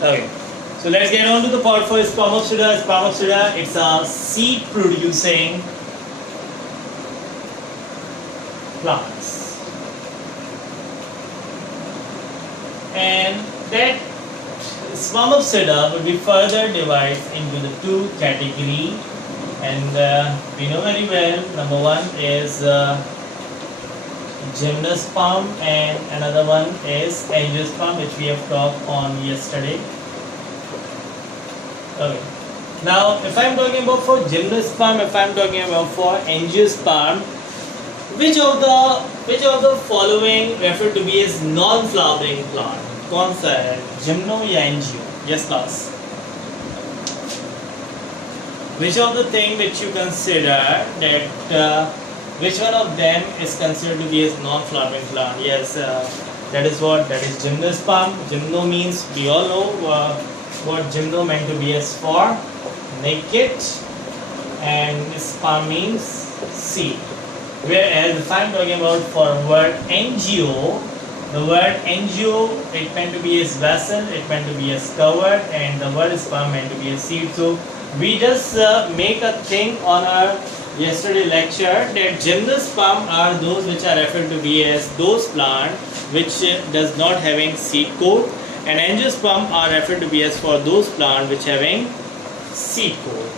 Okay. So let's get on to the part for Spermopsida. Spermopsida, it's a seed producing plants. And that Spermopsida will be further divided into the two categories, and we know very well. Number one is gymnosperm and another one is angiosperm, which we have talked on yesterday. Okay. Now, if I'm talking about for gymnosperm, if I'm talking about for angiosperm, which of the following referred to be as non-flowering plant? कौन सा है, gymno या angio? Yes, class. Which of the thing which you consider that which one of them is considered to be as non-flowering plant? Yes, that is gymnosperm. Gymno means we all know what gymno meant to be as for naked, and sperm means seed. Whereas if I'm talking about for word angio, the word angio, it meant to be as vessel, it meant to be as covered, and the word sperm meant to be a seed. So we just make a thing on our yesterday lecture that gymnosperm are those which are referred to be as those plant which does not having seed coat, and angiosperm are referred to be as for those plant which having seed coat.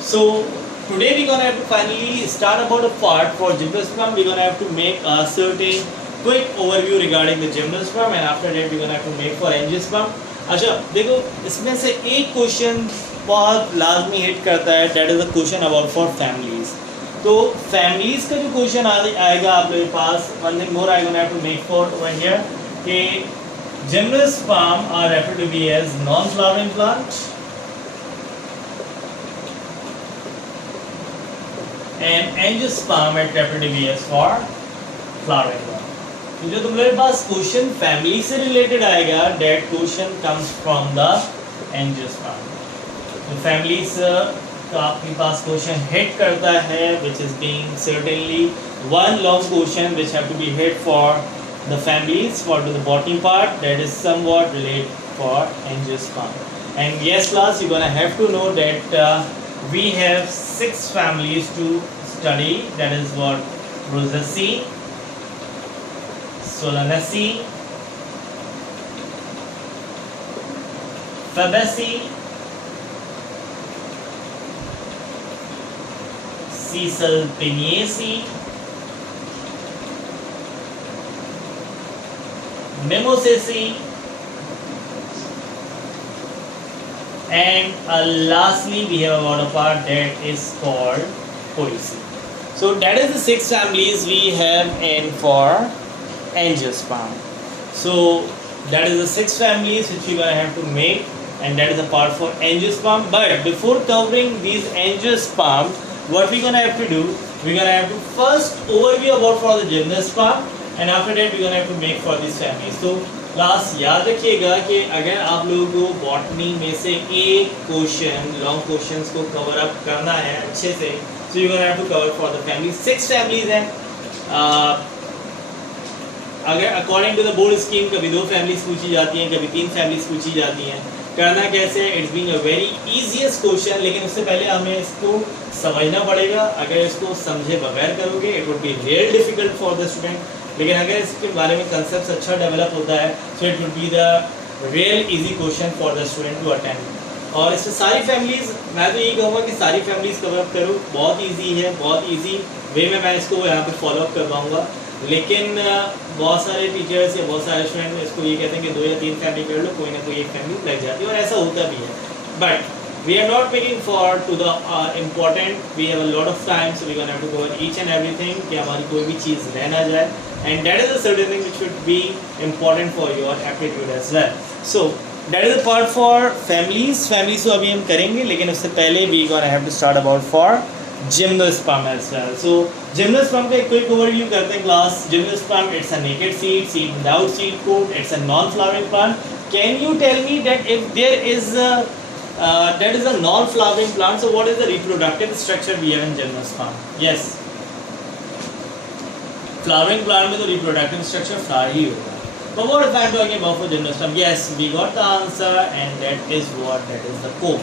So today we're gonna have to finally start about a part for gymnosperm. We're gonna have to make a certain quick overview regarding the gymnosperm, and after that we're gonna have to make for angiosperm. अच्छा देखो, इसमें से एक question बहुत लाजमी hit करता है, that is a question about for families. तो फैमिलीज का जो क्वेश्चन आएगा आप लोगों के पास, one thing more I gonna have to make for over here कि gymnosperm are referred to be as non-flowering plant and angiosperm are referred to be as for flowering plant. तो जो तुम लोगों के पास क्वेश्चन फैमिली से related आएगा, that question comes from the angiosperm. तो फैमिलीज का आपके पास क्वेश्चन हिट करता है, which is being certainly one long question which have to be hit for the families for to the bottom part, that is somewhat related for angiosperm. And yes class, you gonna have to know that we have 6 families to study, that is what Rosaceae, Solanaceae, Fabaceae, Caesalpiniaceae, Mimosaceae, and lastly we have about a part that is called Poaceae. So that is the 6 families we have in for angiosperm. So that is the 6 families which we are going to have to make, and that is the part for angiosperm. But before covering these angiosperm, what we are going to have to do, we are going to have to first overview about for the gymnosperm, and after that we are going to have to make for these families. So class याद रखिएगा कि अगर आप लोगों को botany में से एक क्वेश्चन लॉन्ग क्वेश्चंस को कवर अप करना है अच्छे से, so you gonna have to cover for the family. 6 families हैं. अगर according to the board scheme कभी 2 फैमिलीज पूछी जाती हैं, कभी 3 फैमिलीज पूछी जाती हैं. करना कैसे, it's being a very easiest question, लेकिन उससे पहले हमें इसको समझना पड़ेगा. अगर इसको समझे बगैर करोगे it would be real difficult for the student, लेकिन अगर इसके बारे में कंसेप्ट अच्छा डेवलप होता है so it would be the real easy question for the student to attend. और इसमें सारी फैमिलीज, मैं तो यही कहूँगा कि सारी फैमिलीज कवर अप करो. बहुत इजी है, बहुत इजी वे में मैं इसको यहाँ पे फॉलो अप करवाऊँगा. लेकिन बहुत सारे टीचर्स या बहुत सारे स्टूडेंट इसको ये कहते हैं कि 2 या 3 फैमिली कर लो, कोई ना कोई एक फैमिली लग जाती है, और ऐसा होता भी है. But we are not making for to the important, we have a lot of time, so we're going to have to cover each and everything कि हमारी कोई भी चीज़ रह ना जाए, and that is a certain thing which should be important for your aptitude as well. So that is the part for families. Families को अभी हम करेंगे, लेकिन उससे पहले we gonna have to start about for gymnosperm as well. So gymnosperm का एक quick overview करते हैं class. Gymnosperm, it's a naked seed, seed without seed coat, it's a non-flowering plant. Can you tell me that if there is that is a non-flowering plant, so what is the reproductive structure we have in gymnosperm? Yes, flowering plant में तो reproductive structure flower ही होगा. But what if I'm talking about for gymnosperm? Yes, we got the answer, and that is what? That is the cone.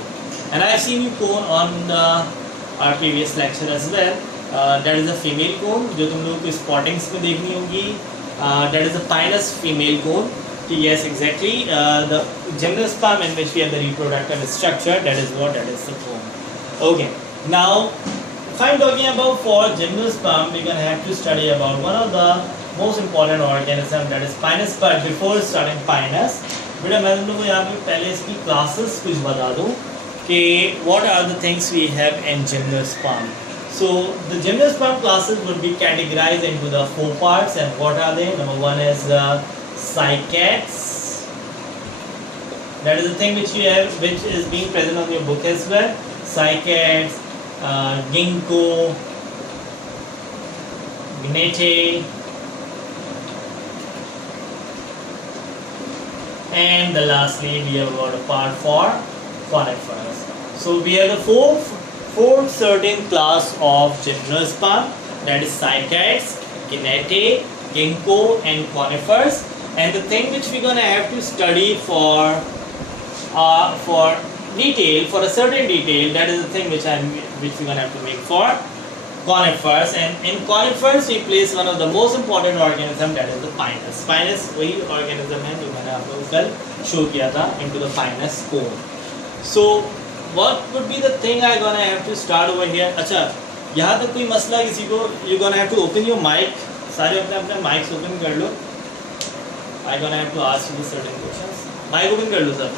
And I've seen you cone on our previous lecture as well. That is a female cone जो तुम लोगों को spottings में देखनी होगी. That is a pinus female cone. Yes, exactly. The gymnosperm in which we have the reproductive structure, that is what? That is the cone. Okay. Now, if I'm talking about for gymnosperm, we're gonna have to study about one of the most important organism, that is pinus. But before starting pinus, बेटा मैं तुम लोगों को यहाँ पे पहले इसकी classes कुछ बता दूँ कि what are the things we have in gymnosperm. So the gymnosperm classes would be categorized into the 4 parts, and what are they? Number 1 is the cycads. That is the thing which you have, which is being present on your book as well. Cycads, ginkgo, gnete, and the lastly we have got a part for conifers. So we have the four certain class of gymnosperm, that is cycads, gnete, ginkgo, and conifers. And the thing which we're gonna have to study for detail, for a certain detail, that is the thing which we're gonna have to make for conifers. And in conifers we place one of the most important organism, that is the pinus. Pinus वही organism है जो मैंने आप लोगों को कल show किया था into the pinus cone. So what would be the thing I gonna have to start over here? अच्छा, यहाँ तक कोई मसला किसी को? You gonna have to open your mic. सारे अपने mics open कर लो. I gonna have to ask you certain questions. Mic open कर लो सर.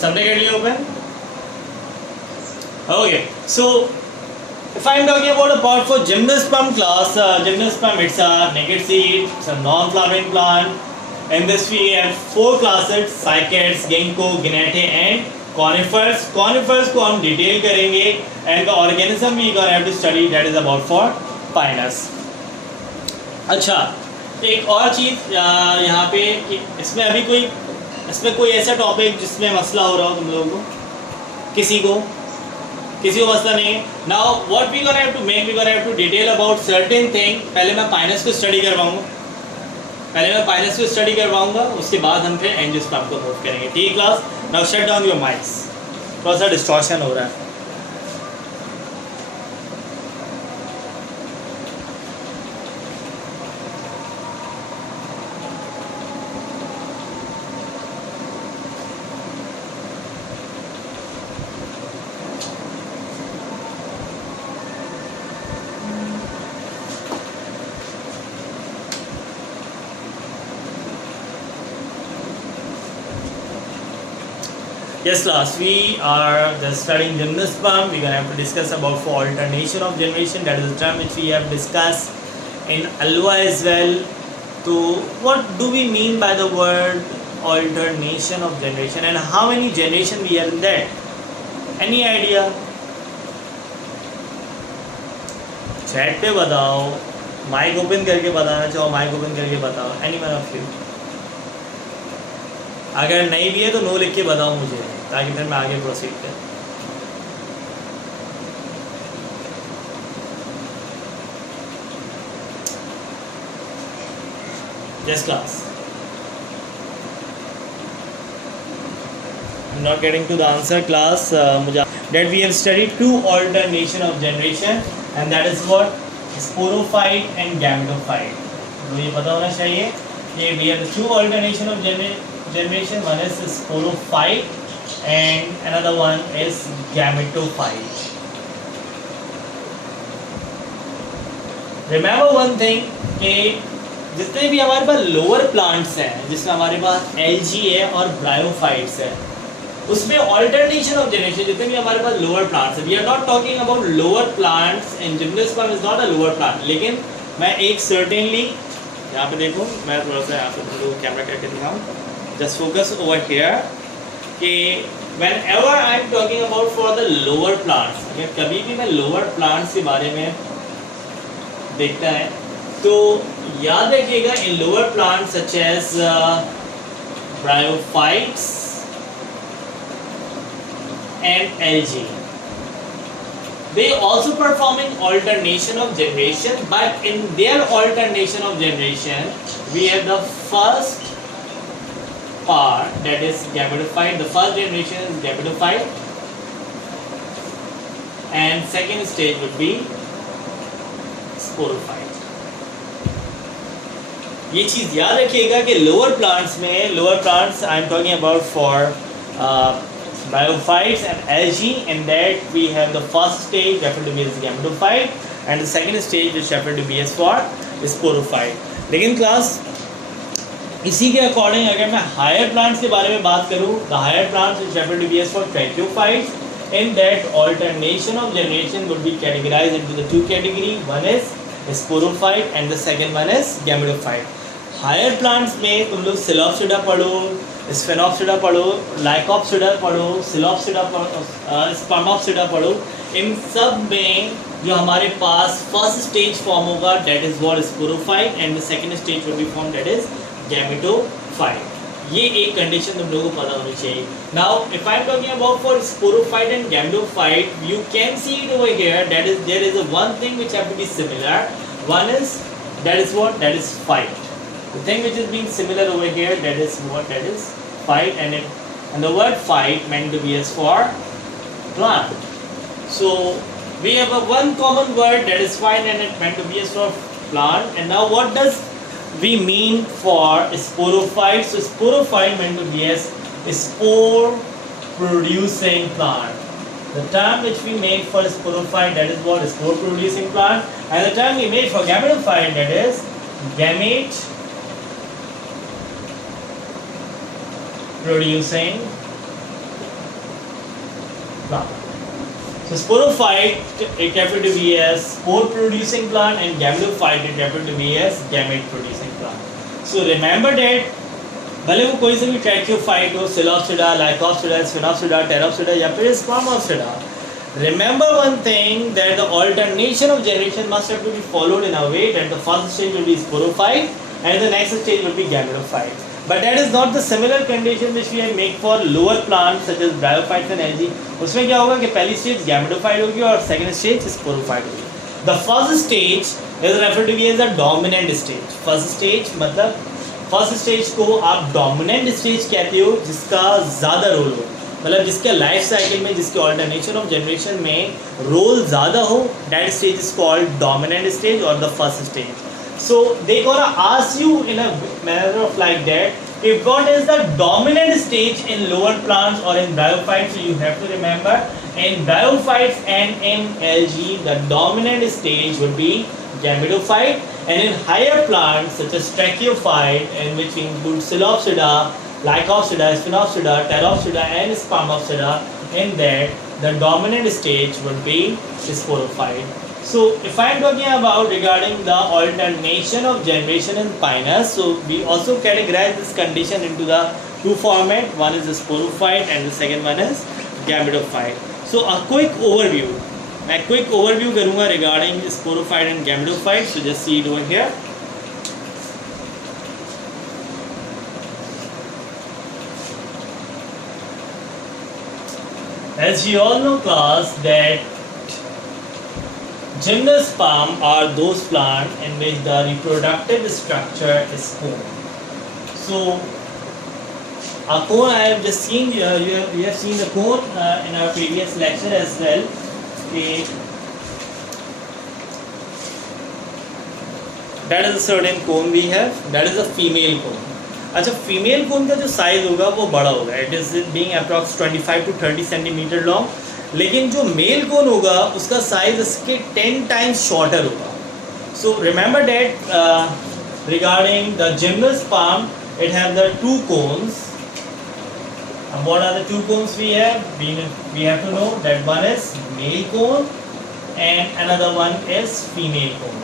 सबने कर लिया open? Okay. So if I'm talking about a part for gymnosperm class, gymnosperm it's a naked seed, it's a non-flowering plant. In this we have 4 classes: cycads, ginkgo, gnete, and conifers. Conifers को हम detail करेंगे, and the organism we gonna have to study, that is about for pinus. अच्छा, एक और चीज़ यहाँ पे इसमें अभी कोई ऐसा टॉपिक जिसमें मसला हो रहा हो तुम लोगों को? किसी को मसला नहीं है? Now what we gonna have to make, we gonna have to detail about certain thing. पहले मैं pinus को स्टडी करवाऊंगा, उसके बाद हम फिर एंजियोस्पर्म को मूव करेंगे. ठीक class? Now shut down your mics. थोड़ा सा डिस्टॉर्शन हो रहा है. Yes class, we are just studying gymnosperm. We're going to have to discuss about for alternation of generation. That is a term which we have discussed in ALWA as well. So what do we mean by the word alternation of generation, and how many generation we have in that? Any idea? Chat पे बताओ, mic open करके बताना चाहो, mic open करके बताओ. Any one of you? अगर नहीं भी है तो नो लिख के बताओ मुझे, ताकि फिर मैं आगे प्रोसीड करूँ. Yes class. I'm not getting to the answer class. That we have studied 2 alternation of generation, and that is what? Sporophyte and gametophyte. तो ये पता होना चाहिए कि we have 2 alternation of generation. One is sporophyte and another one is gametophyte. Remember one thing कि जितने भी हमारे पास लोअर प्लांट्स हैं, जिसमें हमारे पास एल्जी है और ब्रायोफाइट्स है, उसमें ऑल्टरनेशन ऑफ जनरेशन जितने भी हमारे पास लोअर प्लांट्स है. We are not talking about lower plants, and gymnosperm is not a lower plant. लेकिन मैं एक सर्टेनली यहाँ पे देखो, मैं थोड़ा सा यहाँ पे तुम लोग कैमरा करके दिखाऊँ. जस्ट फोकस ओवर हियर कि whenever I am talking about for the lower plants, अगर कभी भी मैं लोअर प्लांट्स के बारे में देखता है तो याद रखिएगा in lower plants such as bryophytes and algae. They also performing alternation of generation, but in their alternation of generation, we have the first part that is gametophyte. The first generation is gametophyte, and second stage would be sporophyte. ये चीज़ याद रखिएगा कि lower plants में, lower plants I am talking about for bryophytes and algae, in that we have the first stage referred to be as gametophyte and the second stage which referred to be as for sporophyte. लेकिन class इसी के according अगर मैं higher plants के बारे में बात करूँ, the higher plants which referred to be as for tracheophytes, in that alternation of generation would be categorized into the two categories. One is sporophyte and the second one is gametophyte. Higher plants में तुम लोग सिलॉप्सिडा पढ़ो, स्फेनॉप्सिडा पढ़ो, Lycopsida पढ़ो, सिलॉप्सिडा पढ़ो, स्पर्मोप्सिडा पढ़ो. इन सब में जो हमारे पास फर्स्ट स्टेज फॉर्म होगा that is what sporophyte and the second stage will be form that is gametophyte. ये एक कंडीशन तुम लोगों को पता होनी चाहिए. Now if I am talking about for sporophyte and gametophyte, you can see it over here that is there is a one thing which have to be similar. One is that is what, that is fight. The thing which is being similar over here, that is what, that is phyte, and the word phyte meant to be as for plant. So we have a one common word that is phyte and it meant to be as for plant. And now what does we mean for sporophyte? So sporophyte meant to be as spore producing plant. The term which we made for sporophyte, that is what, spore producing plant, and the term we made for gametophyte, that is gamete producing plant. So sporophyte it referred to be as spore producing plant and gametophyte it referred to be as gamete producing plant. So remember that भले वो कोई से भी ट्रैकियोफाइट हो, सिलॉप्सिडा, Lycopsida, स्फेनोप्सिडा, Pteropsida या फिर स्पर्मोप्सिडा, remember one thing that the alternation of generation must have to be followed in a way that the first stage will be sporophyte and the next stage will be gametophyte. But that is not the similar condition which we make for lower plants such as bryophytes and algae. उसमें क्या होगा कि पहली stage gametophyte होगी और second stage sporophyte होगी. The first stage is referred to be as the dominant stage. First stage मतलब first stage को आप डोमिनेंट स्टेज कहते हो जिसका ज़्यादा रोल हो, मतलब जिसके लाइफ साइकिल में, जिसके ऑल्टरनेशन ऑफ जनरेशन में रोल ज़्यादा हो. That stage is called dominant stage और the first stage. So they gonna ask you in a manner of like that, if what is the dominant stage in lower plants or in bryophytes. So you have to remember in bryophytes and in algae the dominant stage would be gametophyte, and in higher plants such as tracheophyte, in which include Psilopsida, Lycopsida, Sphenopsida, Pteropsida and Spermopsida, in that the dominant stage would be sporophyte. So if I am talking about regarding the alternation of generation in Pinus, so we also categorize this condition into the two format. One is the sporophyte and the second one is gametophyte. So a quick overview. मैं quick overview करूँगा regarding sporophyte and gametophyte. So just see it over here. As you all know, class, that gymnosperm are those plants in which the reproductive structure is cone. So a cone, I have just seen, you have seen the cone in our previous lecture as well. Okay. That is a certain cone we have. That is a female cone. अच्छा, female cone का जो size होगा वो बड़ा होगा. It is being approx 25 to 30 centimetre long. लेकिन जो male cone होगा उसका साइज इसके 10 टाइम्स शॉर्टर होगा. सो remember that regarding the gymnosperm it have the two cones. And what are the two cones we have? We have to know that one is male cone and another one is female cone.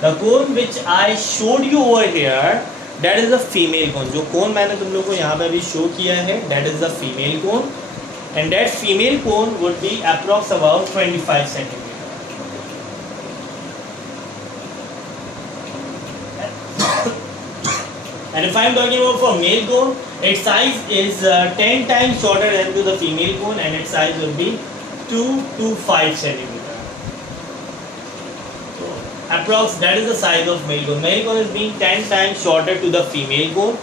The cone which I showed you over here, that is the female cone. जो cone मैंने तुम लोगों को यहाँ पे अभी show किया है, that is the female cone. And that female cone would be approx about 25 centimeter. And if I am talking about for male cone, its size is 10 times shorter than to the female cone, and its size will be 2 to 5 centimeter. approx that is the size of male cone. Male cone is being 10 times shorter to the female cone.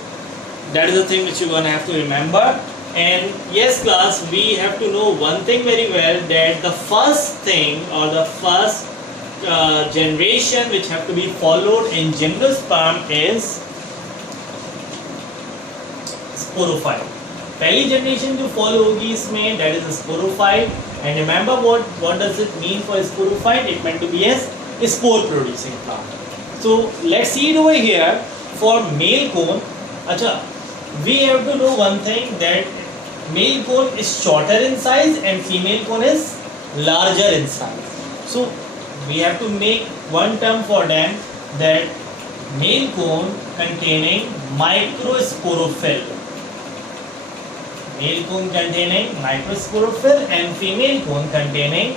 That is the thing which you're going to have to remember. And yes class, we have to know one thing very well, that the first thing or the first generation which have to be followed in gymnosperm is sporophyte. पहली generation जो follow होगी इसमें, that is sporophyte. And remember what does it mean for sporophyte? It meant to be as spore producing plant. So let's see it over here for male cone. अच्छा, we have to know one thing, that male cone is shorter in size and female cone is larger in size. So we have to make one term for them, that male cone containing microsporophyll. Male cone containing microsporophyll and female cone containing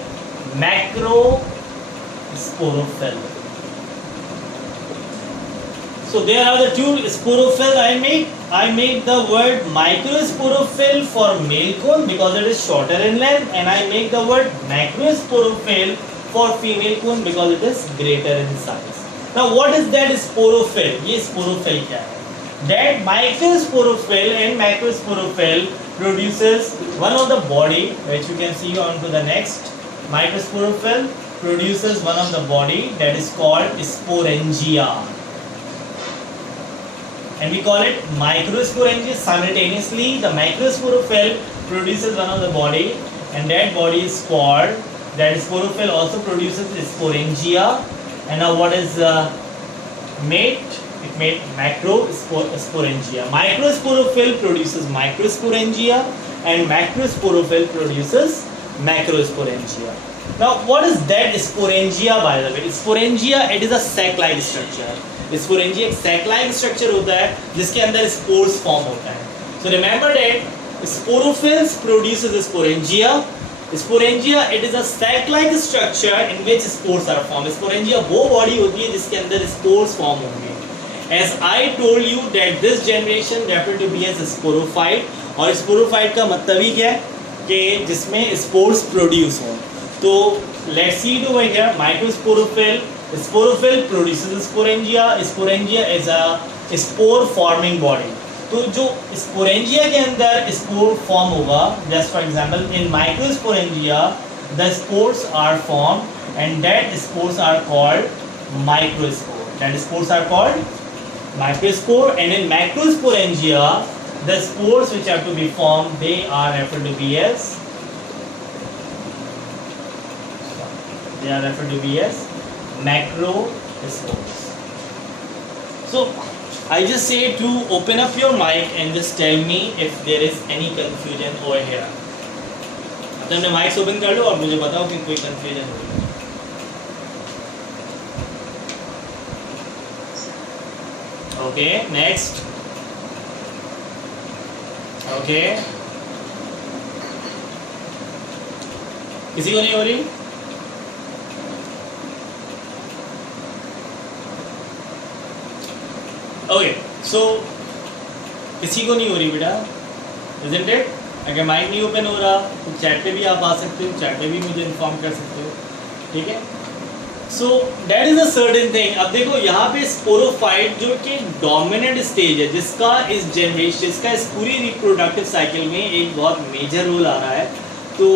macrosporophyll. So there are the two sporophyll I made. I made the word microsporophyll for male cone because it is shorter in length, and I make the word macrosporophyll for female cone because it is greater in size. Now what is that sporophyll? ये sporophyll क्या है? That microsporophyll and macrosporophyll produces one of the body, which you can see on to the next. Microsporophyll produces one of the body that is called sporangia. And we call it microsporangia. Simultaneously, the macrosporophyll produces one of the body, and that body is called, that sporophyll also produces sporangia. And now what is made? It made macrosporangia. Microsporophyll produces microsporangia, and macrosporophyll produces macrosporangia. Now what is that sporangia, by the way? Sporangia, it is a sac-like structure. Sporangia एक sac like structure होता है जिसके अंदर spores form होता है. So remember that sporophylls produces sporangia. Sporangia it is a sac like structure in which spores are form. Sporangia वो body होती है जिसके अंदर स्पोर्स फॉर्म होंगे. As I told you that this generation refer to be as sporophyte. और sporophyte का मतलब ही क्या है कि जिसमें स्पोर्स प्रोड्यूस हो. तो let's C it over here. Microsporophyll, sporophyll produces sporangia. Sporangia is a spore forming body. तो जो sporangia के अंदर spore form होगा, just for example in microsporangia the spores are formed and that spores are called microspore. That spores are called microspore. And in macrosporangia the spores which have to be formed, they are referred to be as macrospores. So I just say to open up your mic and just tell me if there is any confusion over here. तो अपने mics open कर लो और मुझे बताओ कि कोई confusion हो. Okay, next. Okay. किसी को नहीं हो रही? ओके सो किसी को नहीं हो रही बेटा, isn't it? अगर माइक नहीं ओपन हो रहा तो चैट पे भी आप आ सकते हो, चैट पे भी मुझे इन्फॉर्म कर सकते हो. ठीक है. So that is a certain thing. अब देखो यहाँ पे स्पोरोफाइट जो कि डोमिनेंट स्टेज है, जिसका इस जनरेशन, जिसका इस पूरी रिप्रोडक्टिव साइकिल में एक बहुत मेजर रोल आ रहा है. तो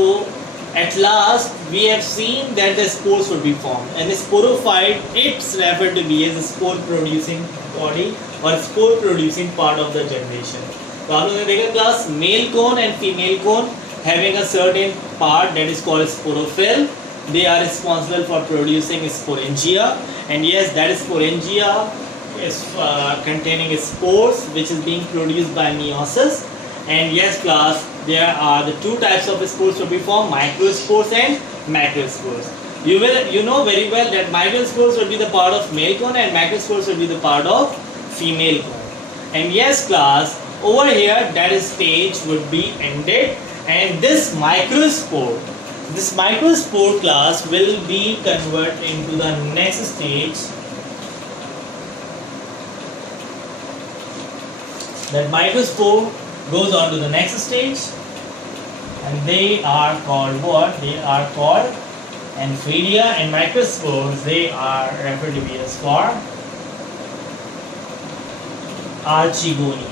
at last we have seen that the spores would be formed, and the sporophyte, it's referred to be as a spore producing body or spore producing part of the generation. तो आप लोगों ने देखा class, male cone and female cone having a certain part that is called sporophyll. They are responsible for producing sporangia, and yes, that sporangia is containing spores which is being produced by meiosis. And yes class, there are the two types of spores to be formed, microspores and macrospores. You know very well that microspores will be the part of male cone and macrospores will be the part of female cone. And yes class, over here that stage would be ended, and this microspore class will be converted into the next stage. That microspore goes on to the next stage, and they are called what? They are called Amphidia and microspores, they are referred to be as for Archegonia.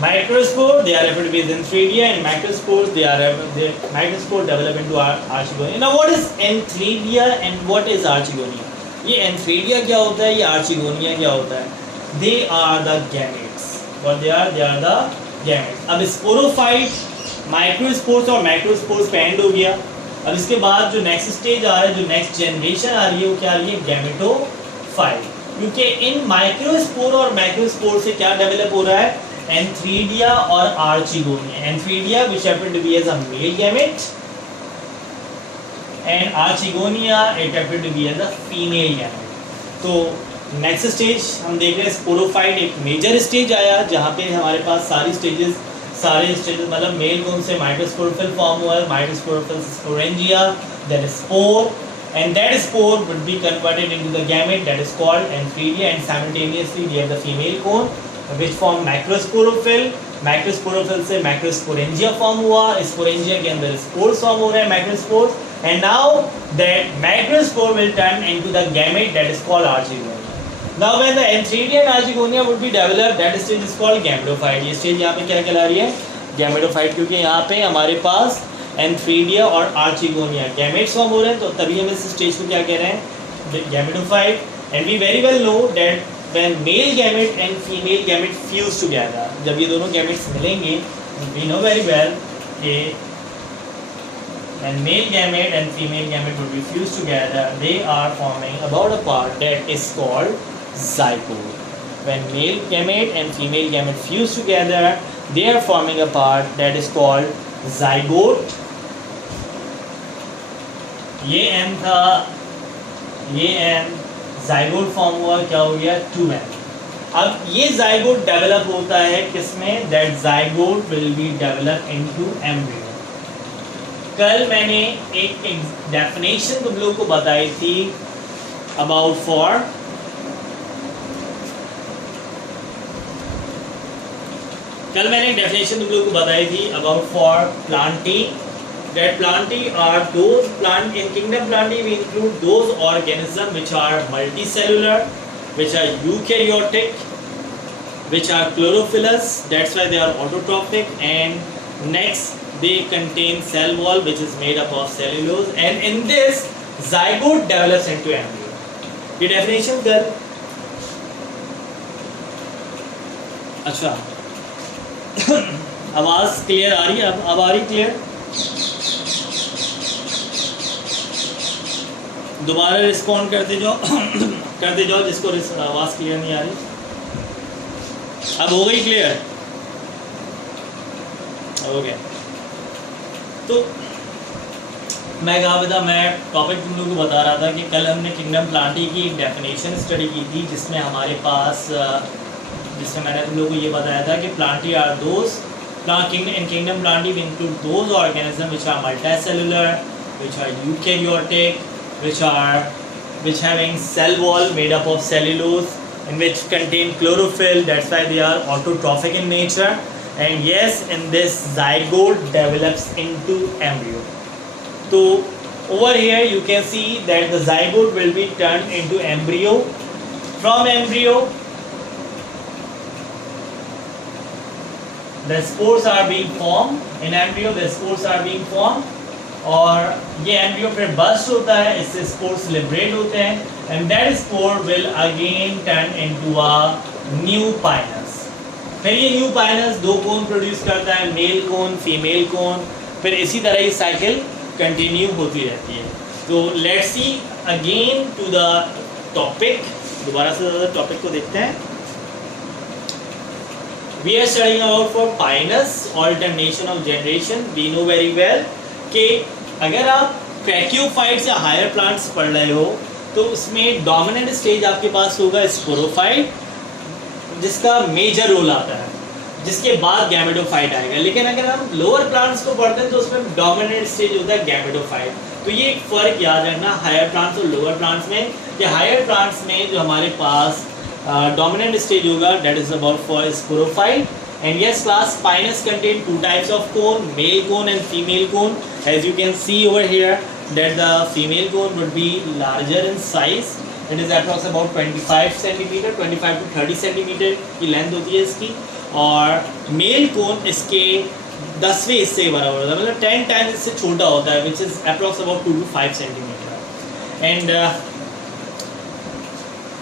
Microspore, they are referred to be as Amphidia, and microspores, microspore develop into Archegonia. Now what is Amphidia and what is Archegonia? ये Amphidia क्या होता है, ये Archegonia क्या होता है? They are the gametes. What they are the gametes. अब sporophyte, microspores और मैक्रोस्पोर्स पे एंड हो गया. अब इसके बाद जो नेक्स्ट स्टेज आ रहा है, जो नेक्स्ट जनरेशन आ रही है, वो क्या आ रही है? गैमेटोफाइट. क्योंकि इन माइक्रोस्पोर और मैक्रोस्पोर से क्या डेवलप हो रहा है? एंथ्रीडिया और archegonia. Antheridia which happen to be as a male gamete and Archegonia it happen to be as a female gamete. तो नेक्स्ट स्टेज हम देख रहे हैं स्पोरोफाइट. एक मेजर स्टेज आया जहाँ पे हमारे पास सारे स्टेजेस मतलब मेल कोन से माइक्रोस्पोरोफिल फॉर्म हुआ है. Microsporophyll sporangia, then spore, and that spore would be converted into the gamete that is called Amphidia, and simultaneously we have the female cone which form macrosporophyll. Macrosporophyll से macrosporangia form हुआ. Sporangia के अंदर spores form हो रहे हैं, macrospores, and now that macrospore will turn into the gamete that is called Archegonia. Now when the Amphidia and Archegonia would be developed, that stage is called gametophyte. ये stage यहाँ पे क्या कहला रही है? Gametophyte, क्योंकि यहाँ पे हमारे पास एंथ्रीडिया और आर्चिगोनिया गैमेट्स फॉर्म हो रहे हैं, तो तभी हम इस स्टेज को क्या कह रहे हैं? Gametophyte. And we very well know that when male gamete and female gamete fuse together, जब ये दोनों गैमेट्स मिलेंगे, वी नो वेरी वेल कि when male gamete and female gamete would be fused together, they are forming about a part that is called zygote. When male gamete and female gamete fuse together, they are forming a part that is called zygote. ये M था, ये M, zygote form हुआ, क्या हो गया? 2M. अब ये zygote develop होता है किसमें? That zygote will be developed into embryo. कल मैंने एक डेफिनेशन तुम लोग को बताई थी about for कल मैंने एक डेफिनेशन तुम लोग को बताई थी about for plantae. That plantae are those plant in kingdom plantae we include those organisms which are multicellular, which are eukaryotic, which are chlorophyllous. That's why they are autotrophic. And next they contain cell wall which is made up of cellulose. And in this zygote develops into embryo. ये definition कल. अच्छा आवाज clear आ रही है? अब आ रही clear? दोबारा respond करते जाओ जिसको आवाज क्लियर नहीं आ रही. अब हो गई क्लियर? हो गया. तो मैं टॉपिक तुम लोगों को बता रहा था कि कल हमने किंगडम प्लांटी की एक डेफिनेशन स्टडी की थी जिसमें हमारे पास मैंने तुम लोगों को ये बताया था कि plantae are those in kingdom plantae we include those organisms which are multicellular, which are eukaryotic, which having cell wall made up of cellulose and which contain chlorophyll. That's why they are autotrophic in nature. And yes, in this zygote develops into embryo. So over here you can see that the zygote will be turned into embryo. From embryo the spores are being formed. In embryo the spores are being formed और ये embryo फिर burst होता है, इससे spores liberate होते हैं and that spore will again turn into a new pinus. फिर ये new pinus दो कोन प्रोड्यूस करता है, मेल कोन, फीमेल कोन, फिर इसी तरह ये साइकिल कंटिन्यू होती रहती है. तो let's see again to the topic. दोबारा से ज़्यादा टॉपिक को देखते हैं. We are studying about for pinus, alternation of generation. We know very well कि अगर आप ब्रैकियोफाइट्स या हायर प्लांट्स पढ़ रहे हो तो उसमें डोमिनेंट स्टेज आपके पास होगा स्पोरोफाइट जिसका मेजर रोल आता है, जिसके बाद गैमेटोफाइट आएगा. लेकिन अगर हम लोअर प्लांट्स को पढ़ते हैं तो उसमें डोमिनेंट स्टेज होता है गैमेटोफाइट. तो ये एक फ़र्क याद रखना हायर प्लांट्स और लोअर प्लांट्स में. कि हायर प्लांट्स में जो हमारे पास dominant stage होगा that is about for sporophyte. And yes class, pinus contain two types of cone, male cone and female cone. As you can see over here, that the female cone would be larger in size. It is approx about 25 centimeter, 25 to 30 centimeter की length होती है इसकी, और male cone इसके 10वें हिस्से के बराबर होता है, मतलब 10 टाइम्स इससे छोटा होता है, which is approx about 2 to 5 centimeter. And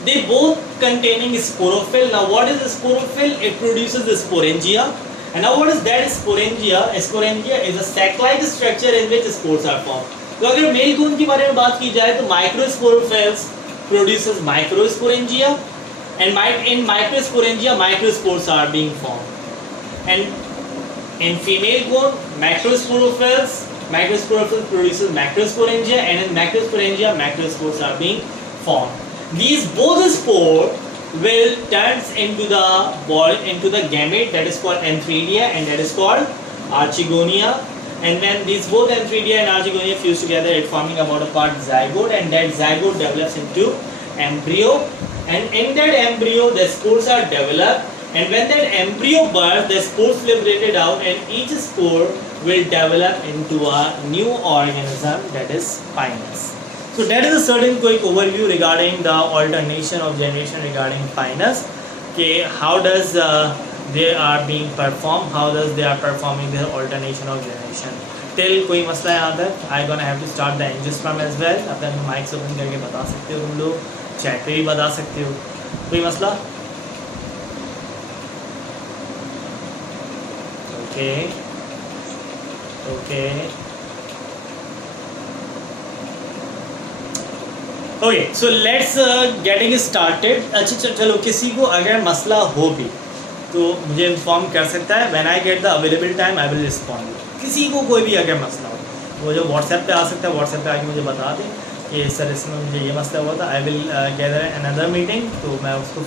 they both containing sporophyll. Now what is sporophyll? It produces the sporangia. And now what is that sporangia? Sporangia is a sac-like structure in which spores are formed. तो अगर male cone के बारे में बात की जाए तो microsporophylls produces microsporangia, and in microsporangia microspores are being formed. And in female cone macrosporophylls produces macrosporangia, and in macrosporangia macrospores are being formed. These both spore will turns into the ball into the gamete that is called antheridia and that is called archegonia. And when these both antheridia and archegonia fuse together, it forming about a part zygote, and that zygote develops into embryo, and in that embryo the spores are developed, and when that embryo birth the spores liberated out, and each spore will develop into a new organism that is pinus. So that is a certain quick overview regarding the alternation of generation regarding pinus. Okay, how does they are being performed, how does they are performing their alternation of generation. Till कोई मसला है यहाँ तक? I gonna have to start the angiosperm as well. अपने mic से open करके बता सकते हो तुम लोग, चैट पे भी बता सकते हो, कोई मसला? Okay, okay. Okay, so let's getting started. अच्छा चलो, किसी को अगर मसला हो भी तो मुझे इन्फॉर्म कर सकता है. When I get the available time I will respond. किसी को कोई भी अगर मसला हो वो जो व्हाट्सएप पे आ सकता है, व्हाट्सएप पे आके मुझे बता दें कि सर इसमें मुझे ये मसला हुआ था. I will gather another meeting, तो मैं उसको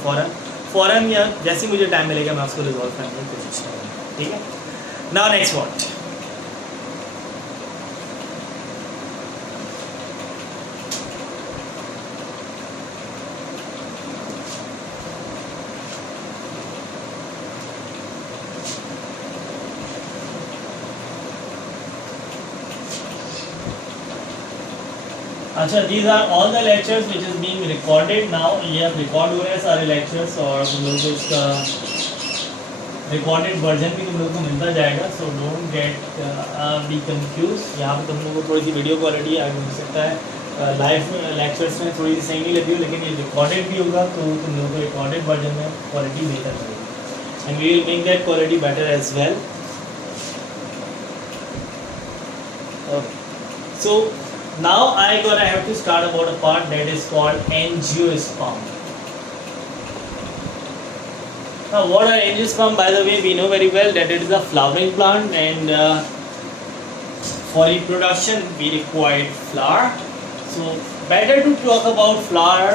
फ़ौरन या जैसे ही मुझे टाइम मिलेगा मैं उसको रिजॉल्व करने की कोशिश करूँगा. ठीक है. Now next what. अच्छा, these are all the lectures which is being recorded now. ये अब रिकॉर्ड हो रहे हैं सारे lectures, और तुम लोग को इसका रिकॉर्डेड वर्जन भी तुम लोग को मिलता जाएगा. So don't get be confuse. यहाँ पे तुम लोग को थोड़ी सी वीडियो क्वालिटी आगे हो सकता है लाइव लेक्चर्स में थोड़ी सी सही नहीं लगी हो, लेकिन ये रिकॉर्डेड भी होगा तो तुम लोगों को रिकॉर्डेड वर्जन में क्वालिटी बेहतर मिलेगी, and we will make that quality better as well. So now I gonna have to start about a part that is called angiosperm. Now what are angiosperm? By the way, we know very well that it is a flowering plant, and for reproduction we require flower. So better to talk about flower.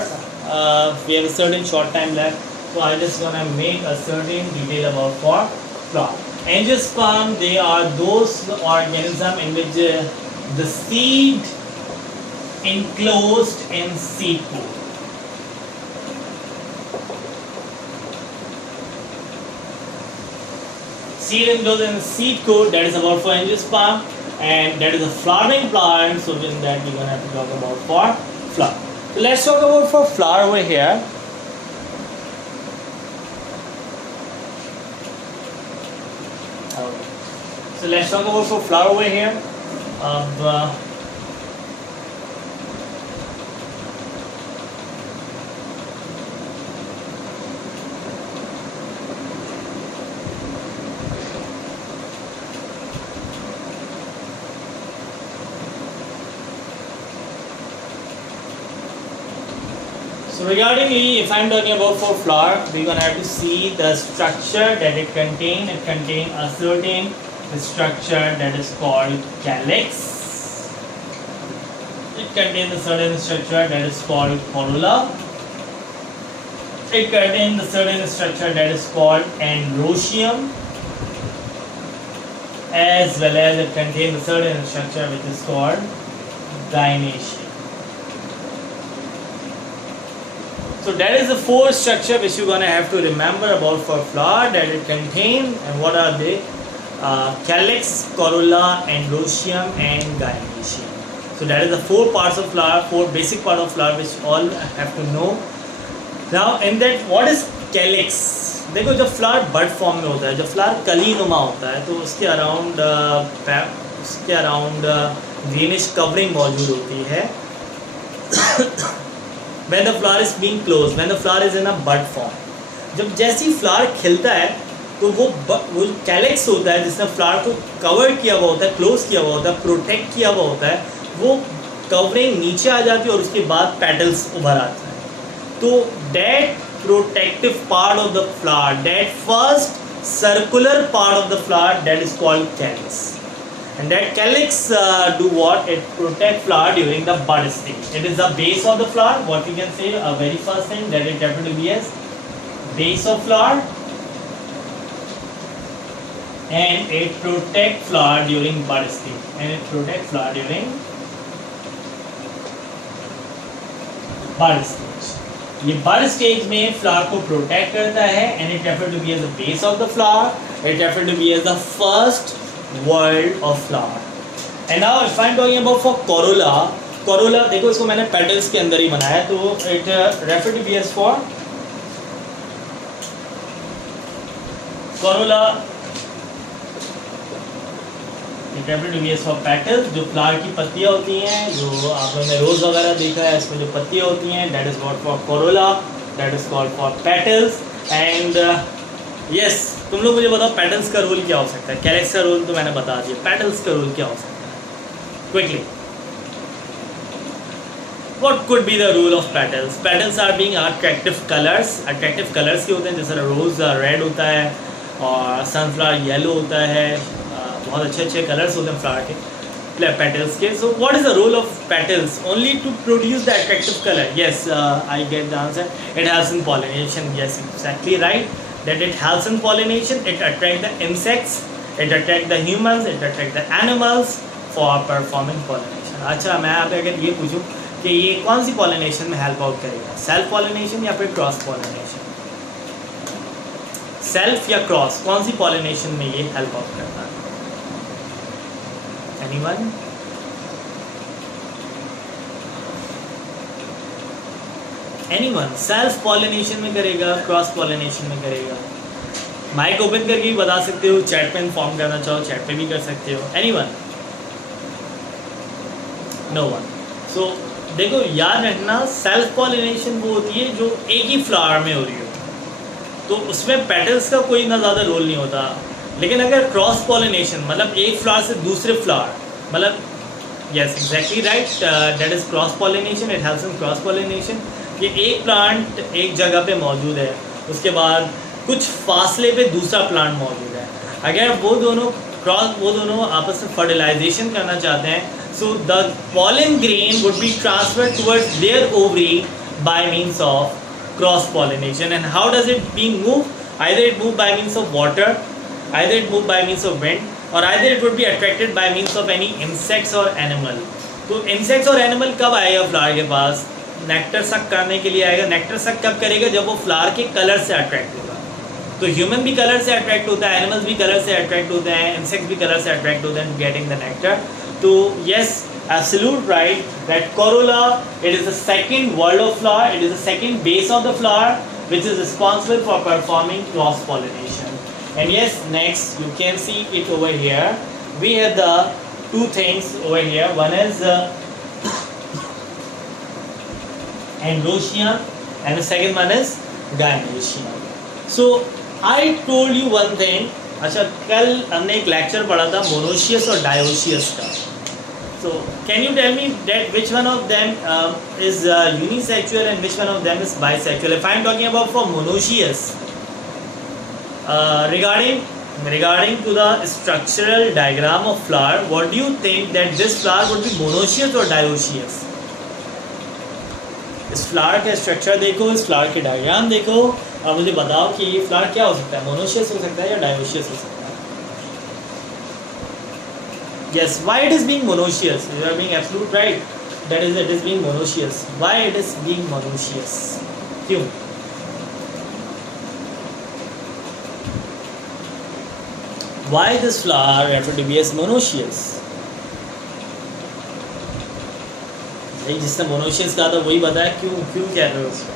We have a certain short time left, so I just gonna make a certain detail about for flower. Angiosperm, they are those organisms in which the seed enclosed in seed coat. Seed enclosed in seed coat, that is about for angiosperm, and that is a flowering plant. So in that we're gonna have to talk about for flower. So let's talk about for flower over here. Okay. So let's talk about for flower over here. So regarding if I'm talking about for flower, we're gonna have to see the structure that it contains. It contains a certain structure that is called calyx. It contains a certain structure that is called corolla. It contains a certain structure that is called androecium, as well as it contains a certain structure which is called gynoecium. So that is the four structure which you're gonna have to remember about for flower, that it contains, and what are they? Calyx, corolla, androecium, and gynoecium. So that is the 4 parts of flower, 4 basic part of flower which all have to know. Now in that what is calyx? देखो जब flower bud form में होता है, जब flower कली नुमा होता है, तो उसके अराउंड ग्रीनिश कवरिंग मौजूद होती है. When the flower is being closed, when the flower is in a bud form, जब जैसी फ्लावर खिलता है तो वो कैलिक्स होता है जिसने फ्लावर को कवर किया हुआ होता है, क्लोज किया हुआ होता है, प्रोटेक्ट किया हुआ होता है, वो कवरिंग नीचे आ जाती है और उसके बाद पेटल्स उभर आते हैं. तो that protective part of the flower, that first circular part of the flower, that is called calyx. And that calyx do what? It protect flower during the bud stage. It is the base of the flower. What we can say, a very first thing that it happen to be as base of flower, and it protect flower during bud stage. And it protect flower during bud stage. ये bud stage में flower को protect करता है. And it refer to be as the base of the flower, it refer to be as the first world of flower. And now if I am talking about for corolla, corolla देखो इसको मैंने petals के अंदर ही बनाया, तो it refer to be as for corolla, it refer to be as for petals. जो flower की पत्तियां होती हैं, जो आप लोगों ने रोज वगैरह देखा है, इसमें जो पत्तियां होती हैं, that is called for Corolla, that is called for petals. And yes, तुम लोग मुझे बताओ पेटल्स का रोल क्या हो सकता है. कैलिक्स का रोल तो मैंने बता दिया, पेटल्स का रोल क्या हो सकता है quickly. What could be the role of petals? Petals are being attractive colors. Attractive colors के होते हैं, जैसे रोज रेड होता है और सनफ्लावर येलो होता है. बहुत अच्छे अच्छे कलर्स होते हैं फ्लावर के, पेटल्स के. So what is the role of petals? Only to produce the attractive colour. Yes, I get the answer. It helps in pollination. Yes, exactly right, that it helps in pollination. It attract the insects, it attract the humans, it attract the animals for performing pollination. अच्छा, मैं आप अगर ये पूछूं कि ये कौन सी पॉलिनेशन में हेल्प आउट करेगा, सेल्फ पॉलिनेशन या फिर क्रॉस पॉलिनेशन? सेल्फ या क्रॉस, कौन सी पॉलिनेशन में ये हेल्प आउट करता है? Anyone? Anyone? सेल्फ पॉलिनेशन में करेगा, क्रॉस पॉलिनेशन में करेगा? माइक ओपन करके भी बता सकते हो, चैट पे इन्फॉर्म करना चाहो चैट पे भी कर सकते हो. एनीवन? No one. सो देखो याद रखना, सेल्फ पॉलिनेशन वो होती है जो एक ही फ्लावर में हो रही हो, तो उसमें पेटल्स का कोई ना ज़्यादा रोल नहीं होता. लेकिन अगर क्रॉस पॉलिनेशन मतलब एक फ्लावर से दूसरे फ्लावर, मतलब yes exactly right, that is cross pollination. It helps in cross pollination. ये एक प्लांट एक जगह पे मौजूद है, उसके बाद कुछ फासले पे दूसरा प्लांट मौजूद है. अगर वो दोनों आपस में फर्टिलाइजेशन करना चाहते हैं, so the pollen grain would be transferred towards their ovary by means of cross pollination. And how does it being moved? Either it moved by means of water, either it moved by means of wind, or either it would be attracted by means of any insects or animal. तो insects और animal कब आएगा flower के पास? Nectar सक करने के लिए आएगा. नेक्टर सक कब करेगा? जब वो फ्लावर के कलर से अट्रैक्ट होगा. तो ह्यूमन भी कलर से अट्रैक्ट होता है, एनिमल्स भी कलर से अट्रैक्ट होते हैं, इंसेक्ट्स भी कलर से अट्रैक्ट होते हैं गेटिंग द नेक्टर. तो yes, absolute right, that corolla, it is the second world of flower, it is the second base of the flower which is responsible for performing cross pollination. And yes, next you can see it over here. We have the two things over here. One is androecium and the second one is gynoecium. So I told you one thing. अच्छा, कल हमने एक lecture पढ़ा था monoecious और dioecious का. So can you tell me that which one of them is unisexual and which one of them is bisexual? If I am talking about for monoecious, regarding to the structural diagram of flower, what do you think that this flower would be monoecious or dioecious? इस flower का structure देखो, इस flower के diagram देखो, और मुझे बताओ कि ये फ्लावर क्या हो सकता है, मोनोशियस हो सकता है या डायोशियस हो सकता है? Yes, why it is being monoecious? You are being absolute right. That is, it is being monoecious. Why it is being monoecious? क्यों? Why this flower referred to be as monoecious? भाई जिसने monoecious कहा था वही बताया, क्यों क्यों कह रहे हो उसको?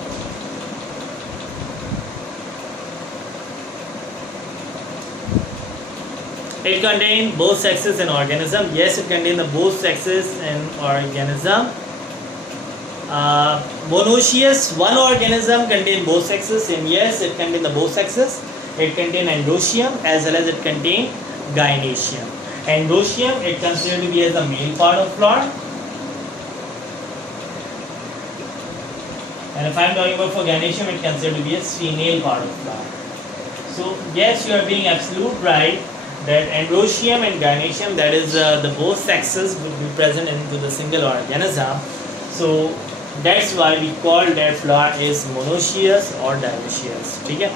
It contains both sexes in organism. Yes, it contains the both sexes in organism. Monoecious, one organism contains both sexes. And yes, it contains the both sexes. It contains androecium as well as it contains gynoecium. Androecium, it considered to be as the male part of flower. And if I am talking about for gynoecium, it considered to be a female part of flower. So yes, you are being absolute right that androecium and gynoecium, that is the both sexes will be present into the single organism. So that's why we call that flower is monoecious or dioecious. ठीक है?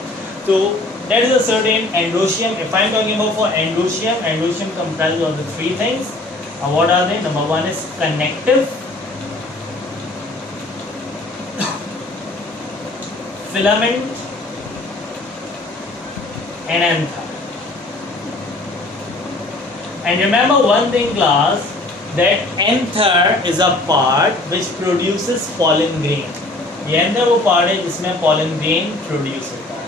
So that is a certain androecium. If I am talking about for androecium, androecium comprises of the three things. What are they? Number one is connective, filament, and anther. And remember one thing class, that anther is a part which produces pollen grain. ये anther वो part है जिसमें pollen grain produce होता है.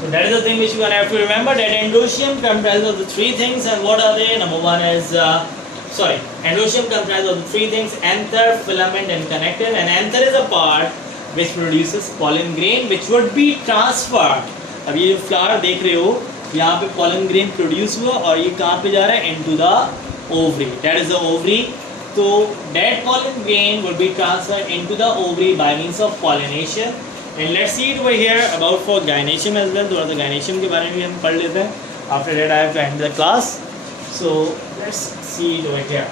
So that is the thing which you gonna have to remember, that androecium comprises of the three things, and what are they? Number one is androecium comprises of the three things: anther, filament, and connective. And anther is a part which produces pollen grain, which would be transferred. अब ये flower देख रहे हो, यहाँ पे pollen grain produce हुआ और ये कहाँ पे जा रहा है? Into the ovary. That is the ovary. So that pollen grain would be transferred into the ovary by means of pollination. And let's see it over here about for gynoecium as well. थोड़ा सा gynoecium के बारे में भी हम पढ़ लेते हैं. After that I have to end the class. So let's see it over here.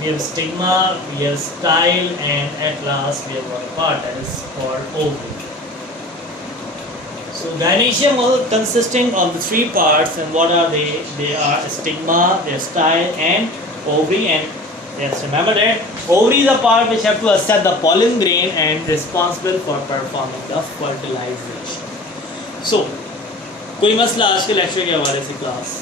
We have stigma, we have style, and at last we have one part that is called ovary. So gynoecium consisting of the three parts, and what are they? They are stigma, their style, and ovary. And yes, remember that ovary is a part which have to accept the pollen grain and responsible for performing the fertilization. So कोई मसला आज के lecture के हवाले से class?